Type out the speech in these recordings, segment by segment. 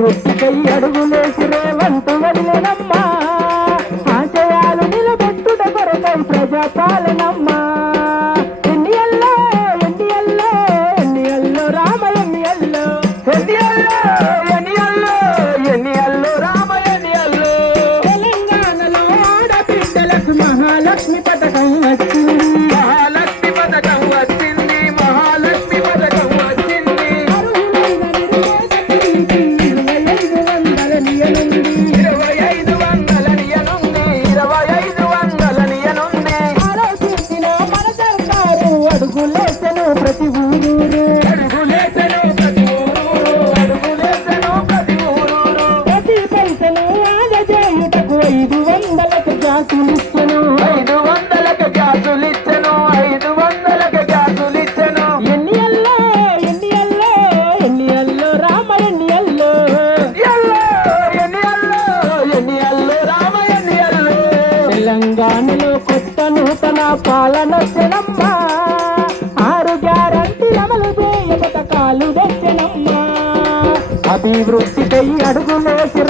ఎదురు అడుగులేసి రేవంతు వదిలేనమ్మా. ఆశయాలు నిలబెట్టుట కొరకై ప్రజాపా పాలన పాలనొచ్చనమ్మ ఆరు గ్యారంటీ అమలు చేయ పథకాలు తెచ్చనమ్మ. అభివృద్ధిపై అడుగులేసి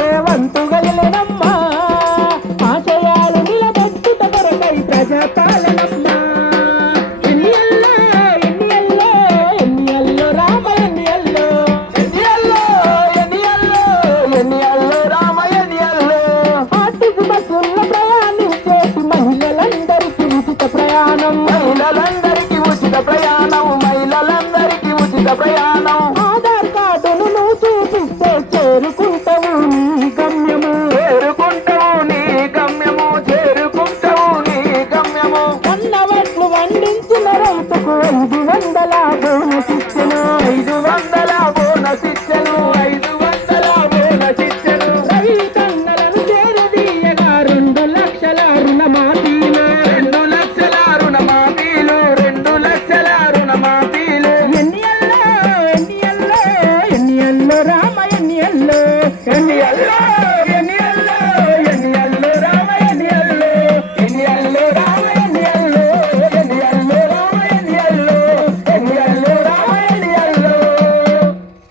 ఆధార్ కార్డును నువ్వు చూపిస్తే చేరుకుంటావు నీ గమ్యము. చేరుకుంటావు నీ గమ్యము చేరుకుంటావు నీ గమ్యము. కన్నవట్లు వండించిన రైతుకు ఐదు వందల బోనస్ ఐదు వందల బోనస్ ఐదు వందల బోనస్ ఇచ్చను. రైతన్నలను చేరదీయగా రెండు లక్షల రుణమాఫీనా?